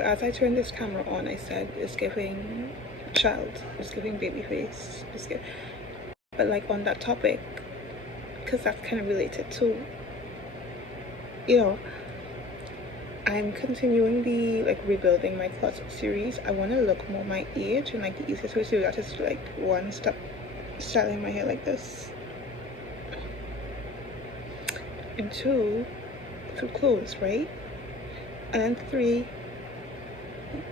As I turned this camera on, I said it's giving child, it's giving baby face, but like on that topic, because that's kind of related to, you know, I'm continuing the like rebuilding my closet series. I want to look more my age, and like the easiest way to do that is to like one, stop styling my hair like this, and two, through clothes, right? And then three,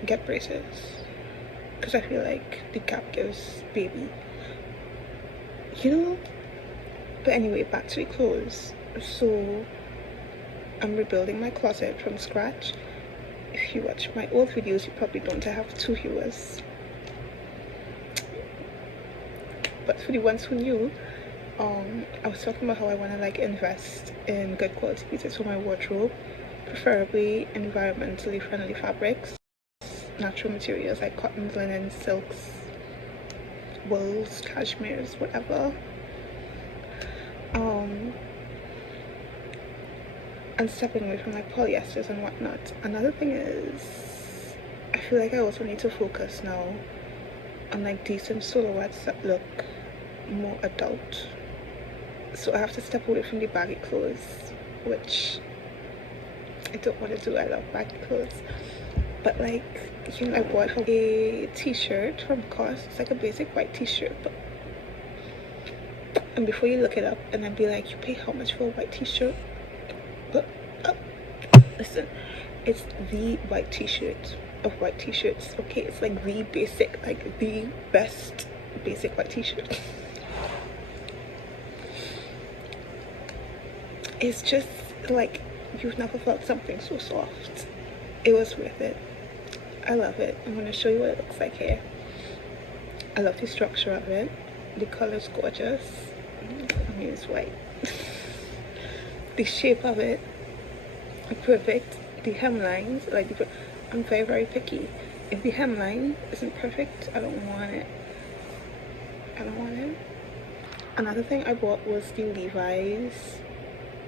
get braces, because I feel like the gap gives baby, you know. But anyway, back to the clothes. So I'm rebuilding my closet from scratch. If you watch my old videos, you probably don't. I have 2 viewers, but for the ones who knew, I was talking about how I want to like invest in good quality pieces for my wardrobe, preferably environmentally friendly fabrics, natural materials like cottons, linens, silks, wools, cashmeres, whatever. And stepping away from like polyesters and whatnot. Another thing is, I feel like I also need to focus now on like decent silhouettes that look more adult. So I have to step away from the baggy clothes, which I don't want to do. I love baggy clothes, but like, you know, I bought a t-shirt from COS. It's like a basic white t-shirt, and before you look it up and then be like, you pay how much for a white t-shirt? But listen, it's the white t-shirt of white t-shirts. Okay, it's like the basic, like the best basic white t-shirt. It's just like you've never felt something so soft. It was worth it. I love it. I'm gonna show you what it looks like here. I love the structure of it. The color's gorgeous. I mean, it's white. The shape of it, perfect. The hemlines, like I'm very, very picky. If the hemline isn't perfect, I don't want it. I don't want it. Another thing I bought was the Levi's,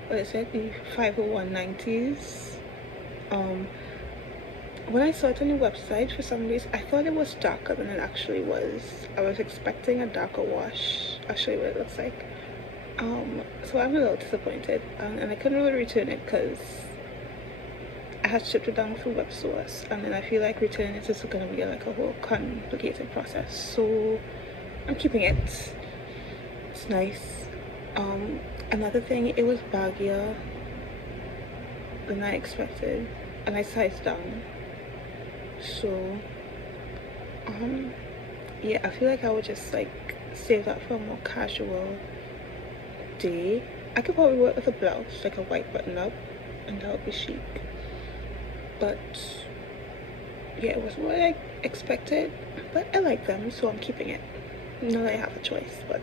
what is it, the 50190s. When I saw it on the website, for some reason I thought it was darker than it actually was. I was expecting a darker wash. I'll show you what it looks like. So I'm a little disappointed, and I couldn't really return it because I had shipped it down through WebSource, and then I feel like returning it is going to be like a whole complicated process. So I'm keeping it. It's nice. Another thing, it was baggier than I expected, and I sized down. So yeah, I feel like I would just like save that for a more casual day. I could probably work with a blouse, like a white button up, and that would be chic. But yeah, it wasn't what I expected, but I like them, so I'm keeping it. Not that I have a choice, but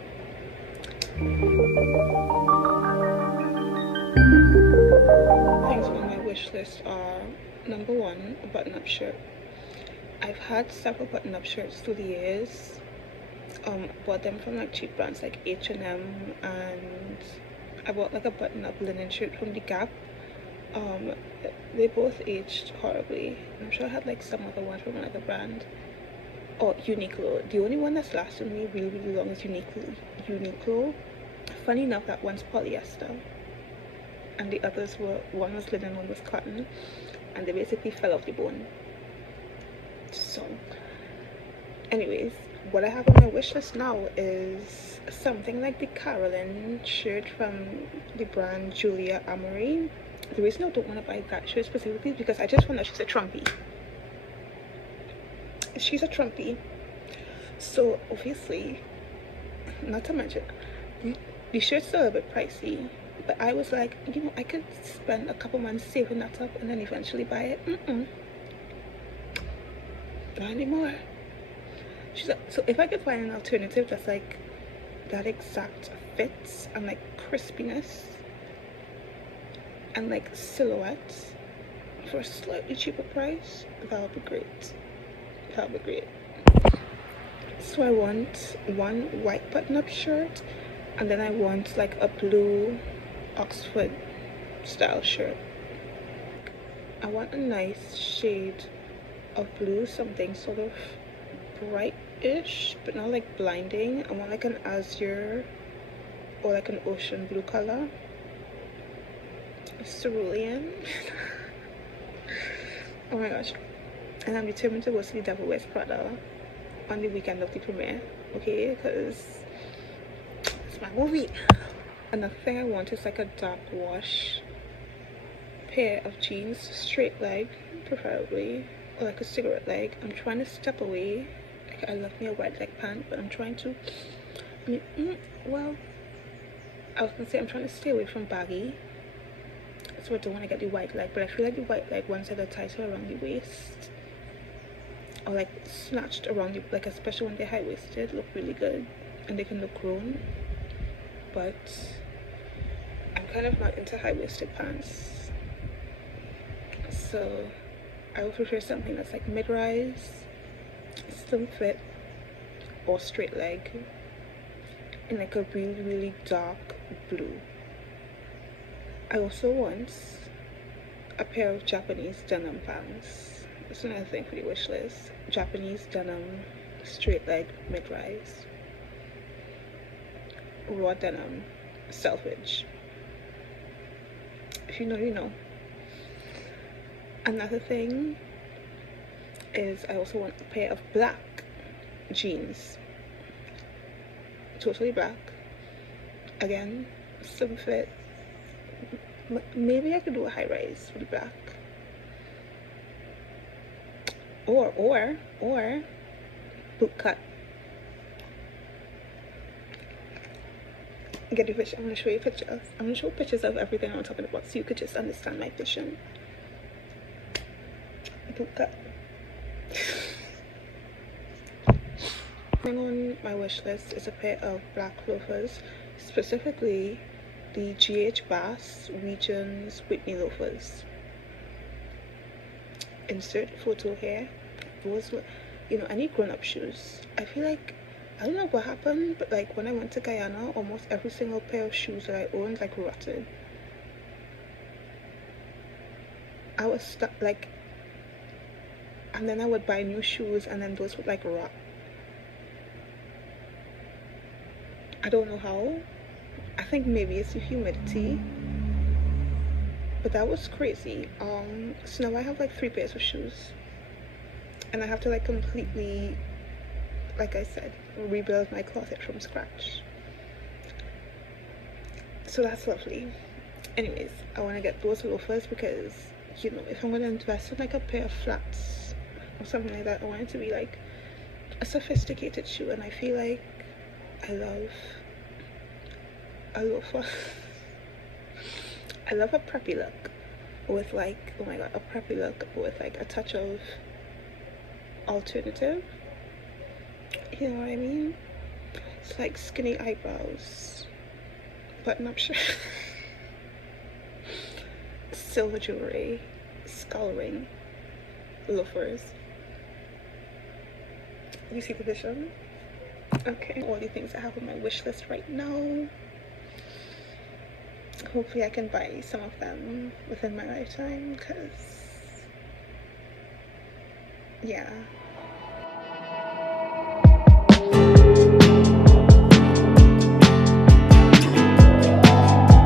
things on my wish list are, number one, a button-up shirt. I've had several button-up shirts through the years. Bought them from like cheap brands like H&M, and I bought like a button-up linen shirt from the Gap. They both aged horribly. I'm sure I had like some other one from another brand, or Uniqlo. The only one that's lasted me really, really long is Uniqlo. Funny enough, that one's polyester, and the others were, one was linen, one was cotton, and they basically fell off the bone. So anyways, what I have on my wish list now is something like the Carolyn shirt from the brand Julia Amory. The reason I don't want to buy that shirt specifically is because I just found out she's a Trumpy. She's a Trumpy. So obviously, not to mention, the shirt's a little bit pricey. But I was like, you know, I could spend a couple months saving that up and then eventually buy it. Not anymore. She's like, so if I could find an alternative that's like that exact fits and like crispiness and like silhouettes for a slightly cheaper price, that would be great. That would be great. So I want one white button-up shirt, and then I want like a blue Oxford style shirt. I want a nice shade of blue, something sort of brightish, but not like blinding. I want like an azure or like an ocean blue color. Cerulean. Oh my gosh. And I'm determined to go see Devil Wears Prada on the weekend of the premiere, okay? Because it's my movie. Another thing I want is like a dark wash pair of jeans, straight leg preferably, or like a cigarette leg. I'm trying to step away. Like I love me a wide leg pant, but I'm trying to, well, I was gonna say I'm trying to stay away from baggy. So I don't want to get the white leg, but I feel like the white leg ones that are tighter around the waist or like snatched around the, like especially when they're high-waisted, look really good and they can look grown. But I'm kind of not into high-waisted pants, so I would prefer something that's like mid-rise, slim fit, or straight leg in like a really, really dark blue. I also want a pair of Japanese denim pants. That's another thing for the wish list. Japanese denim, straight leg, mid-rise. Raw denim, selvedge. If you know, you know. Another thing is I also want a pair of black jeans. Totally black. Again, slim fit. Maybe I could do a high rise with black, or boot cut. Get your picture. I'm gonna show you pictures. I'm gonna show pictures of everything I'm talking about so you could just understand my vision. Boot cut. Thing on my wish list is a pair of black loafers, specifically the GH Bass Regions Whitney loafers. Insert photo here. Those were, you know, I need grown-up shoes. I feel like, I don't know what happened, but like when I went to Guyana, almost every single pair of shoes that I owned like rotted. I was stuck like, and then I would buy new shoes and then those would like rot. I don't know how. I think maybe it's the humidity, but that was crazy. So now I have like 3 pairs of shoes and I have to like completely, like I said, rebuild my closet from scratch. So that's lovely. Anyways, I want to get those loafers because, you know, if I'm going to invest in like a pair of flats or something like that, I want it to be like a sophisticated shoe, and I feel like I love a loafer. I love a preppy look with like, oh my god, a preppy look with like a touch of alternative. You know what I mean? It's like skinny eyebrows, button-up shirt, silver jewelry, skull ring, loafers. You see the vision? Okay, all the things I have on my wish list right now. Hopefully I can buy some of them within my lifetime, because yeah,